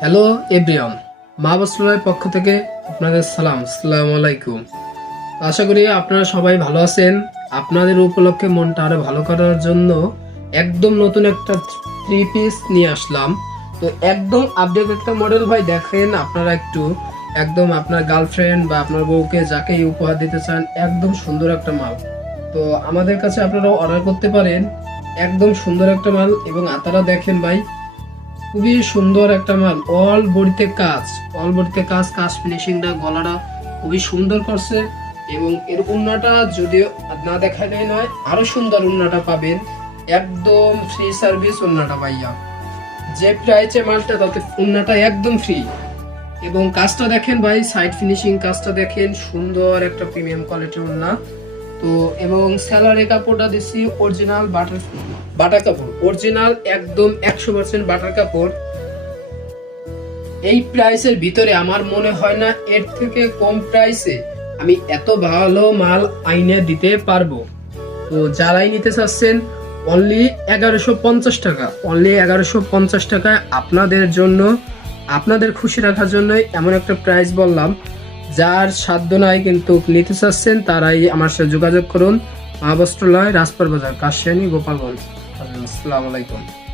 Hello everyone, মা বস্ত্রালয়ের পক্ষ থেকে আপনাদের আসসালামু আলাইকুম। আশা করি আপনারা সবাই ভালো আছেন। আপনাদের উপলক্ষে মনটা আরো ভালো করার জন্য একদম নতুন একটা থ্রি পিস নিয়ে আসলাম। তো একদম আপডেট একটা মডেল ভাই, দেখেন আপনারা একটু একদম আপনার গার্লফ্রেন্ড বা আপনার বউকে যাকেই উপহার দিতে চান, একদম সুন্দর একটা মাল। তো আমাদের কাছে আপনারা অর্ডার করতে পারেন। একদম সুন্দর একটা মাল এবং আতারা দেখেন ভাই, খুবই সুন্দর একটা মাল। অল বডিতে কাজ কাজ ফিনিশিংটা, গলাটা খুবই সুন্দর করছে এবং এর উন্নাটা যদিও না দেখালেই নয়, আরো সুন্দর উন্নাটা পাবেন। একদম ফ্রি সার্ভিস উন্নাটা ভাইয়া, যে প্রাইসে মালটা তাতে উন্নাটা একদম ফ্রি। এবং কাজটা দেখেন ভাই, সাইড ফিনিশিং কাজটা দেখেন, সুন্দর একটা প্রিমিয়াম কোয়ালিটির উন্না। তো এবং স্যালারি কাপড়টা দিচ্ছি অরিজিনাল বাটার কাপড়, অরিজিনাল একদম 100% বাটার কাপড়। এই প্রাইসের ভিতরে আমার মনে হয় না এর থেকে কম প্রাইসে আমি এত ভালো মাল আইনে দিতে পারবো। তো যারাই নিতে চাচ্ছেন অনলি 1150 টাকা, অনলি 1150 টাকায় আপনাদের জন্য, আপনাদের খুশি রাখার জন্য এমন একটা প্রাইস বললাম। যার সাধ্য নাই কিন্তু নিতে চাচ্ছেন তারাই আমার সাথে যোগাযোগ করুন। মা বস্ত্রালয়, রাজপার বাজার, কাশিয়ানী, গোপালগঞ্জ। আসসালামু আলাইকুম।